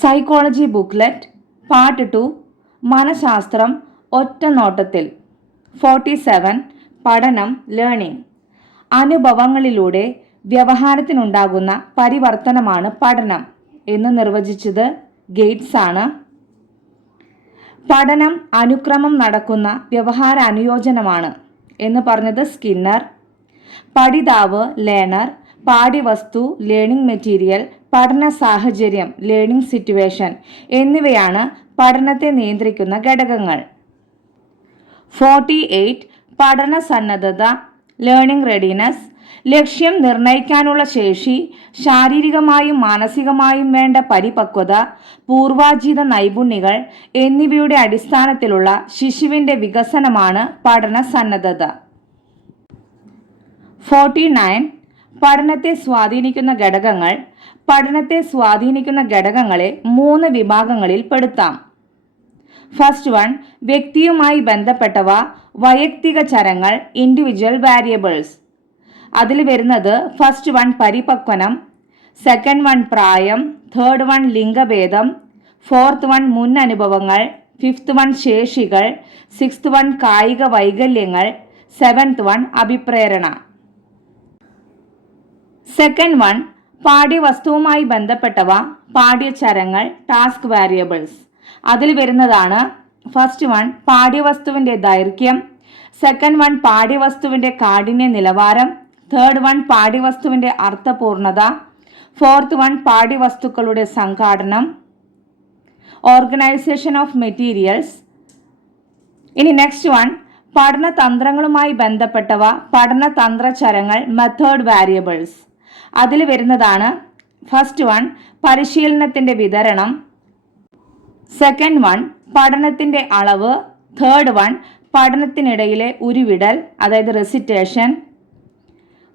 Psychology booklet part two മനഃശാസ്ത്രം ഒറ്റ നോട്ടത്തിൽ. ഫോർട്ടി സെവൻ പഠനം ലേണിംഗ് അനുഭവങ്ങളിലൂടെ വ്യവഹാരത്തിനുണ്ടാകുന്ന പരിവർത്തനമാണ് പഠനം എന്ന് നിർവചിച്ചത് ഗേറ്റ്സ് ആണ്. പഠനം അനുക്രമം നടക്കുന്ന വ്യവഹാര അനുയോജനമാണ് എന്ന് പറഞ്ഞത് സ്കിന്നർ. പഠിതാവ് ലേണർ. പാഠ്യവസ്തു ലേണിംഗ് മെറ്റീരിയൽ പഠന സാഹചര്യം ലേണിംഗ് സിറ്റുവേഷൻ എന്നിവയാണ് പഠനത്തെ നിയന്ത്രിക്കുന്ന ഘടകങ്ങൾ. ഫോർട്ടി എയ്റ്റ് പഠന സന്നദ്ധത ലേണിംഗ് റെഡിനെസ് ലക്ഷ്യം നിർണയിക്കാനുള്ള ശേഷി ശാരീരികമായും മാനസികമായും വേണ്ട പരിപക്വത പൂർവാജീത നൈപുണ്യങ്ങൾ എന്നിവയുടെ അടിസ്ഥാനത്തിലുള്ള ശിശുവിന്റെ വികസനമാണ് പഠന സന്നദ്ധത. ഫോർട്ടി നയൻ പഠനത്തെ സ്വാധീനിക്കുന്ന ഘടകങ്ങൾ പഠനത്തെ സ്വാധീനിക്കുന്ന ഘടകങ്ങളെ മൂന്ന് വിഭാഗങ്ങളിൽ പെടുത്താം. ഫസ്റ്റ് വൺ വ്യക്തിയുമായി ബന്ധപ്പെട്ടവ വൈയക്തിക ചരങ്ങൾ ഇൻഡിവിജ്വൽ വാരിയബിൾസ് അതിൽ വരുന്നത് ഫസ്റ്റ് വൺ പരിപക്വനം സെക്കൻഡ് വൺ പ്രായം തേർഡ് വൺ ലിംഗഭേദം ഫോർത്ത് വൺ മുൻ അനുഭവങ്ങൾ ഫിഫ്ത്ത് വൺ ശേഷികൾ സിക്സ്ത് വൺ കായിക വൈകല്യങ്ങൾ സെവൻത്ത് വൺ അഭിപ്രേരണ. സെക്കൻഡ് വൺ പാഠ്യ വസ്തുവുമായി ബന്ധപ്പെട്ടവ പാഠ്യ ചരങ്ങൾ ടാസ്ക് വാരിയബിൾസ് അതിൽ വരുന്നതാണ് ഫസ്റ്റ് വൺ പാഠ്യവസ്തുവിന്റെ ദൈർഘ്യം. സെക്കൻഡ് വൺ പാഠ്യവസ്തുവിന്റെ കാഠിന്യ നിലവാരം. തേർഡ് വൺ പാഠ്യവസ്തുവിന്റെ അർത്ഥപൂർണത. ഫോർത്ത് വൺ പാഠ്യവസ്തുക്കളുടെ സംഘാടനം. ഓർഗനൈസേഷൻ ഓഫ് മെറ്റീരിയൽസ് ഇനി നെക്സ്റ്റ് വൺ പഠന തന്ത്രങ്ങളുമായി ബന്ധപ്പെട്ടവ പഠന പഠനതന്ത്രചരങ്ങൾ മെത്തേഡ് വാരിയബിൾസ് അതിൽ വരുന്നതാണ് ഫസ്റ്റ് വൺ പരിശീലനത്തിന്റെ വിതരണം. സെക്കൻഡ് വൺ പഠനത്തിന്റെ അളവ്. തേർഡ് വൺ പഠനത്തിനിടയിലെ ഉരുവിടൽ അതായത് റെസിറ്റേഷൻ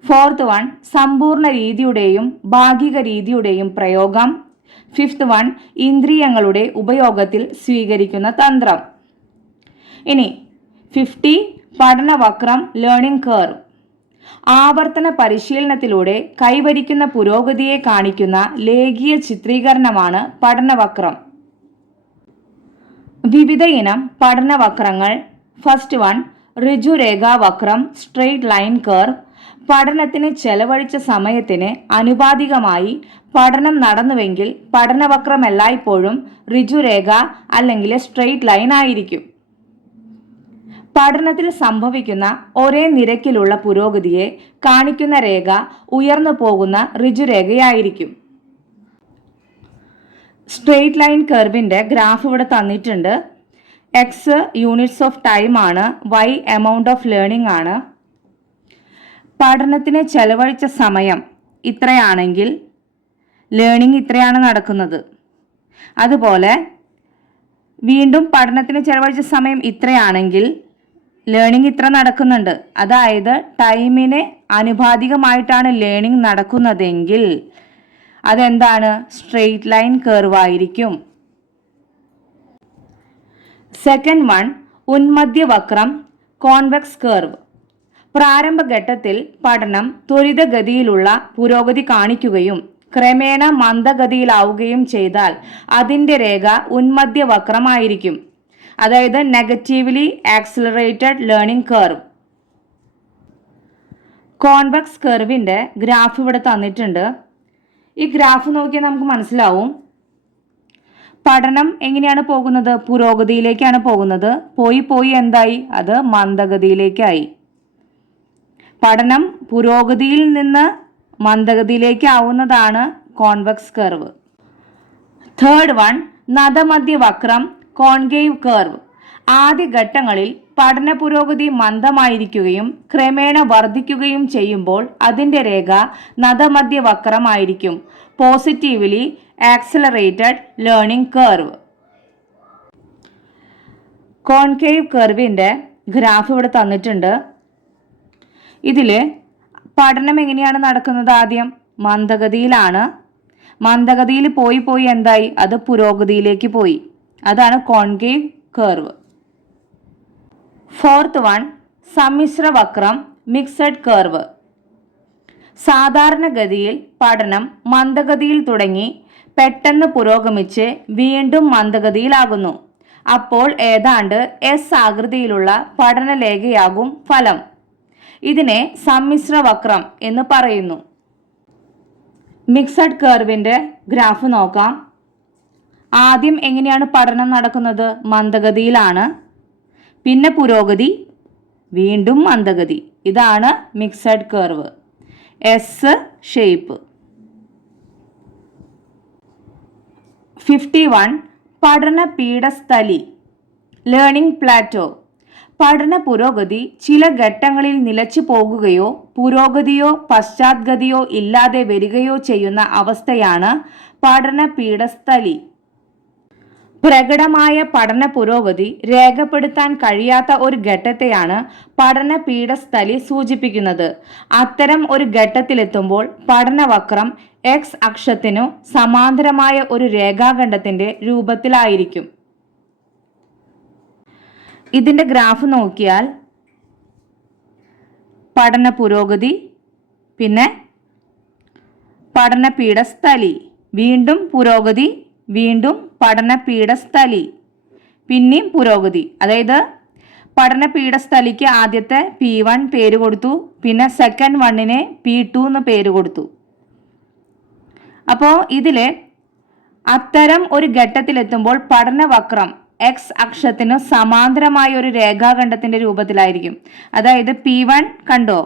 ഫോർത്ത് വൺ സമ്പൂർണ രീതിയുടെയും ഭാഗിക രീതിയുടെയും പ്രയോഗം. ഫിഫ്ത്ത് വൺ ഇന്ദ്രിയങ്ങളുടെ ഉപയോഗത്തിൽ സ്വീകരിക്കുന്ന തന്ത്രം. ഇനി ഫിഫ്റ്റി പഠനവക്രം ലേണിംഗ് കർവ് ആവർത്തന പരിശീലനത്തിലൂടെ കൈവരിക്കുന്ന പുരോഗതിയെ കാണിക്കുന്ന ലേഖീയ ചിത്രീകരണമാണ് പഠനവക്രം. വിവിധ ഇനം പഠനവക്രങ്ങൾ. ഫസ്റ്റ് വൺ ഋജുരേഖാവക്രം സ്ട്രെയിറ്റ് ലൈൻ കർവ്. പഠനത്തിന് ചെലവഴിച്ച സമയത്തിന് അനുപാതികമായി പഠനം നടന്നുവെങ്കിൽ പഠനവക്രം എല്ലായ്പ്പോഴും ഋജുരേഖ അല്ലെങ്കിൽ സ്ട്രെയിറ്റ് ലൈൻ ആയിരിക്കും. പഠനത്തിൽ സംഭവിക്കുന്ന ഒരേ നിരക്കിലുള്ള പുരോഗതിയെ കാണിക്കുന്ന രേഖ ഉയർന്നു പോകുന്ന ഋജുരേഖയായിരിക്കും. സ്ട്രെയിറ്റ് ലൈൻ കർവിന്റെ ഗ്രാഫ് ഇവിടെ തന്നിട്ടുണ്ട്. എക്സ് യൂണിറ്റ്സ് ഓഫ് ടൈം ആണ്. വൈ എമൗണ്ട് ഓഫ് ലേണിംഗ് ആണ്. പഠനത്തിന് ചെലവഴിച്ച സമയം ഇത്രയാണെങ്കിൽ ലേണിംഗ് ഇത്രയാണ് നടക്കുന്നത്. അതുപോലെ വീണ്ടും പഠനത്തിന് ചെലവഴിച്ച സമയം ഇത്രയാണെങ്കിൽ ലേണിംഗ് ഇത്ര നടക്കുന്നുണ്ട്. അതായത് ടൈമിന് അനുപാതികമായിട്ടാണ് ലേണിംഗ് നടക്കുന്നതെങ്കിൽ അതെന്താണ്? സ്ട്രെയിറ്റ് ലൈൻ കർവ് ആയിരിക്കും. സെക്കൻഡ് വൺ ഉന്മധ്യവക്രം കോൺവെക്സ് കർവ് പ്രാരംഭഘട്ടത്തിൽ പഠനം ത്വരിതഗതിയിലുള്ള പുരോഗതി കാണിക്കുകയും ക്രമേണ മന്ദഗതിയിലാവുകയും ചെയ്താൽ അതിന്റെ രേഖ ഉന്മധ്യവക്രമായിരിക്കും അതായത് negatively accelerated learning curve convex കർവിന്റെ ഗ്രാഫ് ഇവിടെ തന്നിട്ടുണ്ട്. ഈ ഗ്രാഫ് നോക്കിയാൽ നമുക്ക് മനസ്സിലാവും. പഠനം എങ്ങനെയാണ് പോകുന്നത്? പുരോഗതിയിലേക്കാണ് പോകുന്നത്. പോയി പോയി എന്തായി? അത് മന്ദഗതിയിലേക്കായി. പഠനം പുരോഗതിയിൽ നിന്ന് മന്ദഗതിയിലേക്കാവുന്നതാണ് കോൺവെക്സ് കർവ് തേർഡ് വൺ നദമധ്യവക്രം കോൺകേവ് കർവ്. ആദ്യ ഘട്ടങ്ങളിൽ പഠന പുരോഗതി മന്ദമായിരിക്കുകയും ക്രമേണ വർദ്ധിക്കുകയും ചെയ്യുമ്പോൾ അതിന്റെ രേഖ നദമധ്യവക്രമായിരിക്കും positively accelerated learning curve concave കർവിന്റെ ഗ്രാഫ് ഇവിടെ തന്നിട്ടുണ്ട്. ഇതിൽ പഠനം എങ്ങനെയാണ് നടക്കുന്നത് ആദ്യം? മന്ദഗതിയിലാണ്. മന്ദഗതിയിൽ പോയി പോയി എന്തായി? അത് പുരോഗതിയിലേക്ക് പോയി. അതാണ് കോൺകേവ് കർവ്. ഫോർത്ത് വൺ സമ്മിശ്ര വക്രം മിക്സഡ് കർവ്. സാധാരണഗതിയിൽ പഠനം മന്ദഗതിയിൽ തുടങ്ങി പെട്ടെന്ന് പുരോഗമിച്ച് വീണ്ടും മന്ദഗതിയിലാകുന്നു. അപ്പോൾ ഏതാണ്ട് എസ് ആകൃതിയിലുള്ള പഠനലേഖയാകും ഫലം. ഇതിനെ സമ്മിശ്ര വക്രം എന്ന് പറയുന്നു. മിക്സഡ് കർവിന്റെ ഗ്രാഫ് നോക്കാം. ആദ്യം എങ്ങനെയാണ് പഠനം നടക്കുന്നത്? മന്ദഗതിയിലാണ്. പിന്നെ പുരോഗതി വീണ്ടും മന്ദഗതി. ഇതാണ് mixed curve. S shape fifth one പഠന പീഠസ്ഥലി. ലേണിംഗ് പ്ലാറ്റോ പഠന പുരോഗതി ചില ഘട്ടങ്ങളിൽ നിലച്ചു പോകുകയോ പുരോഗതിയോ പശ്ചാത്ഗതിയോ ഇല്ലാതെ വരികയോ ചെയ്യുന്ന അവസ്ഥയാണ് പഠന പീഠസ്ഥലി. പ്രകടമായ പഠന പുരോഗതി രേഖപ്പെടുത്താൻ കഴിയാത്ത ഒരു ഘട്ടത്തെയാണ് പഠന പീഠസ്ഥലി സൂചിപ്പിക്കുന്നത്. അത്തരം ഒരു ഘട്ടത്തിലെത്തുമ്പോൾ പഠനവക്രം എക്സ് അക്ഷത്തിനു സമാന്തരമായ ഒരു രേഖാഖണ്ഡത്തിന്റെ രൂപത്തിലായിരിക്കും. ഇതിന്റെ ഗ്രാഫ് നോക്കിയാൽ പഠന പുരോഗതി പിന്നെ പഠന പീഠസ്ഥലി വീണ്ടും പുരോഗതി വീണ്ടും പഠന പീഠസ്ഥലി പിന്നെയും പുരോഗതി. അതായത് പഠന പീഠസ്ഥലിക്ക് ആദ്യത്തെ പി വൺ പേര് കൊടുത്തു. പിന്നെ സെക്കൻഡ് വണ്ണിനെ പി ടു എന്ന് പേര് കൊടുത്തു. അപ്പോൾ ഇതിൽ അത്തരം ഒരു ഘട്ടത്തിലെത്തുമ്പോൾ പഠനവക്രം എക്സ് അക്ഷത്തിന് സമാന്തരമായ ഒരു രേഖാഖണ്ഡത്തിന്റെ രൂപത്തിലായിരിക്കും. അതായത് പി വൺ കണ്ടോ?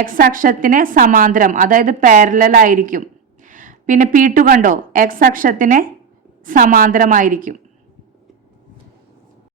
എക്സ് അക്ഷത്തിന് സമാന്തരം അതായത് പാരലായിരിക്കും പിന്നെ പി ടു കണ്ടോ? എക്സ് അക്ഷത്തിന് സമാന്തരമായിരിക്കും.